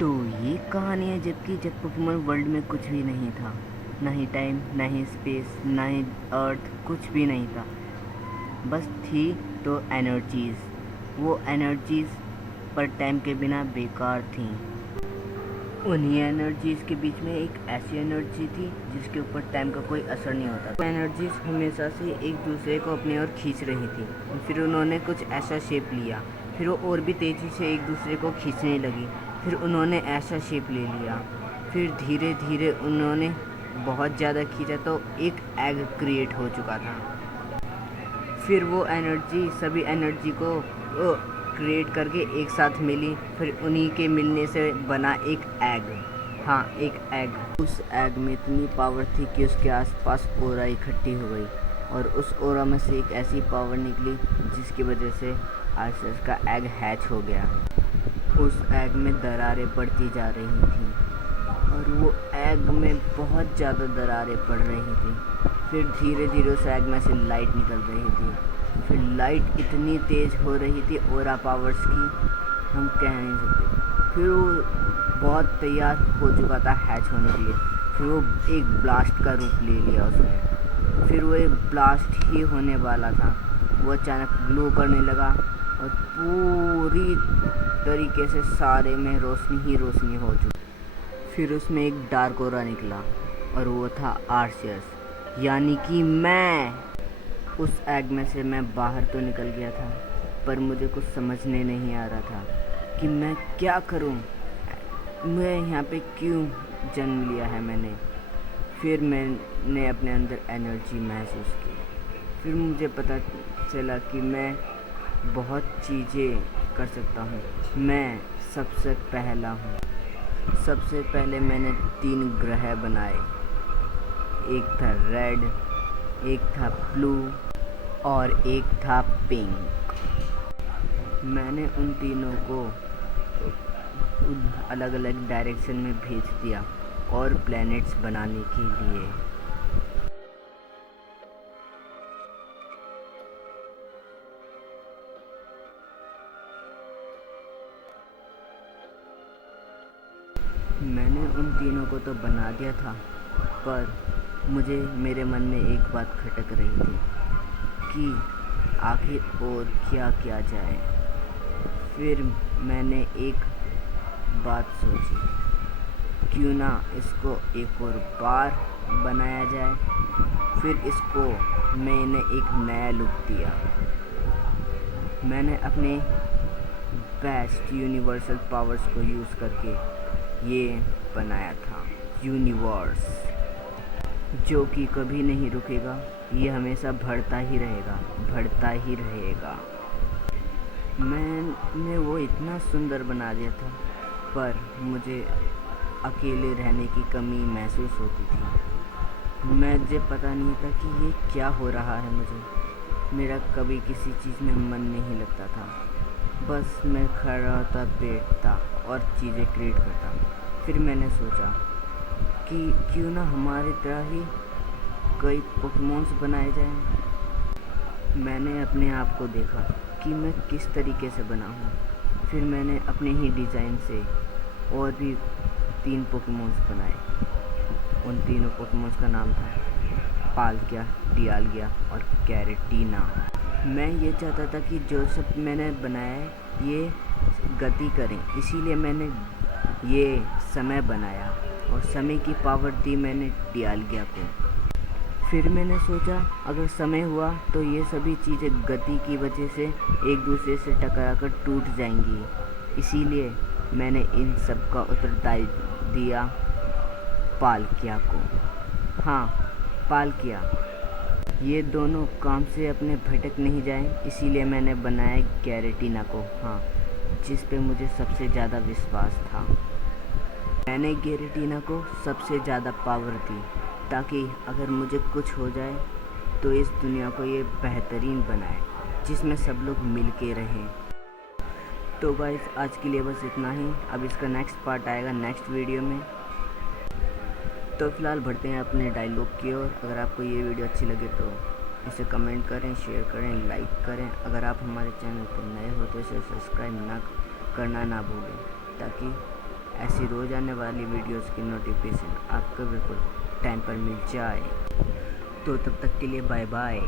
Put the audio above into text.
तो ये कहानी है जब पोकेमॉन वर्ल्ड में कुछ भी नहीं था। ना ही टाइम, ना ही स्पेस, ना ही अर्थ, कुछ भी नहीं था। बस थी तो एनर्जीज़। वो एनर्जीज़ पर टाइम के बिना बेकार थीं। उन्हीं एनर्जीज़ के बीच में एक ऐसी एनर्जी थी जिसके ऊपर टाइम का कोई असर नहीं होता। वो एनर्जीज़ हमेशा से एक दूसरे को अपनी ओर खींच रही थी। फिर उन्होंने कुछ ऐसा शेप लिया, फिर वो और भी तेज़ी से एक दूसरे को खींचने लगी। फिर उन्होंने ऐसा शेप ले लिया, फिर धीरे धीरे उन्होंने बहुत ज़्यादा खींचा तो एक एग क्रिएट हो चुका था। फिर वो एनर्जी सभी एनर्जी को क्रिएट करके एक साथ मिली, फिर उन्हीं के मिलने से बना एक एग। हाँ, एक एग। उस एग में इतनी पावर थी कि उसके आसपास ओरा इकट्ठी हो गई और उस ओरा में से एक ऐसी पावर निकली जिसकी वजह से आर्सेस का एग हैच हो गया। उस एग में दरारें पड़ती जा रही थीं और वो एग में बहुत ज़्यादा दरारें पड़ रही थी। फिर धीरे धीरे उस एग में से लाइट निकल रही थी। फिर लाइट इतनी तेज़ हो रही थी ओरा पावर्स की, हम कह नहीं सकते। फिर वो बहुत तैयार हो चुका था हैच होने के लिए। फिर वो एक ब्लास्ट का रूप ले लिया उसने। फिर वो एक ब्लास्ट ही होने वाला था। वो अचानक ग्लो करने लगा और पूरी तरीके से सारे में रोशनी ही रोशनी हो चुकी। फिर उसमें एक डार्क ओरा निकला और वो था आर्सियस, यानी कि मैं। उस एग में से मैं बाहर तो निकल गया था, पर मुझे कुछ समझने नहीं आ रहा था कि मैं क्या करूं। मैं यहाँ पे क्यों जन्म लिया है मैंने। फिर मैंने अपने अंदर एनर्जी महसूस की। फिर मुझे पता चला कि मैं बहुत चीज़ें कर सकता हूँ। मैं सबसे पहला हूँ। सबसे पहले मैंने 3 ग्रह बनाए। एक था रेड, एक था ब्लू और एक था पिंक। मैंने उन तीनों को अलग अलग डायरेक्शन में भेज दिया और प्लैनेट्स बनाने के लिए। मैंने उन तीनों को तो बना दिया था, पर मुझे मेरे मन में एक बात खटक रही थी कि आखिर और क्या किया जाए। फिर मैंने एक बात सोची, क्यों ना इसको एक और बार बनाया जाए। फिर इसको मैंने एक नया लुक दिया। मैंने अपने बेस्ट यूनिवर्सल पावर्स को यूज़ करके ये बनाया था यूनिवर्स, जो कि कभी नहीं रुकेगा। ये हमेशा बढ़ता ही रहेगा, बढ़ता ही रहेगा। मैंने वो इतना सुंदर बना दिया था, पर मुझे अकेले रहने की कमी महसूस होती थी। मुझे पता नहीं था कि ये क्या हो रहा है मुझे। मेरा कभी किसी चीज़ में मन नहीं लगता था। बस मैं खड़ा होता, बैठता और चीज़ें क्रिएट करता। फिर मैंने सोचा कि क्यों ना हमारी तरह ही कई पोकेमॉन्स बनाए जाएं। मैंने अपने आप को देखा कि मैं किस तरीके से बना हूँ। फिर मैंने अपने ही डिज़ाइन से और भी 3 पोकेमॉन्स बनाए। उन तीनों पोकेमॉन्स का नाम था पालकिया, डियालगिया और कैरेटीना। मैं ये चाहता था कि जो सब मैंने बनाया है ये गति करें, इसीलिए मैंने ये समय बनाया और समय की पावर दी मैंने डियालगिया को। फिर मैंने सोचा अगर समय हुआ तो ये सभी चीज़ें गति की वजह से एक दूसरे से टकराकर टूट जाएंगी, इसीलिए मैंने इन सब का उत्तरदायित्व दिया पालकिया को। हाँ, पालकिया। ये दोनों काम से अपने भटक नहीं जाएं, इसीलिए मैंने बनाया कैरेटीना को। हाँ, जिस पे मुझे सबसे ज़्यादा विश्वास था। मैंने कैरेटीना को सबसे ज़्यादा पावर दी ताकि अगर मुझे कुछ हो जाए तो इस दुनिया को ये बेहतरीन बनाए, जिसमें सब लोग मिल के रहें। तो गाइस, आज के लिए बस इतना ही। अब इसका नेक्स्ट पार्ट आएगा नेक्स्ट वीडियो में। तो फिलहाल बढ़ते हैं अपने डायलॉग की ओर। अगर आपको ये वीडियो अच्छी लगे तो इसे कमेंट करें, शेयर करें, लाइक करें। अगर आप हमारे चैनल पर नए हो तो इसे सब्सक्राइब करना ना भूलें, ताकि ऐसी रोज़ आने वाली वीडियोस की नोटिफिकेशन आपको बिल्कुल टाइम पर मिल जाए। तो तब तक के लिए बाय बाय।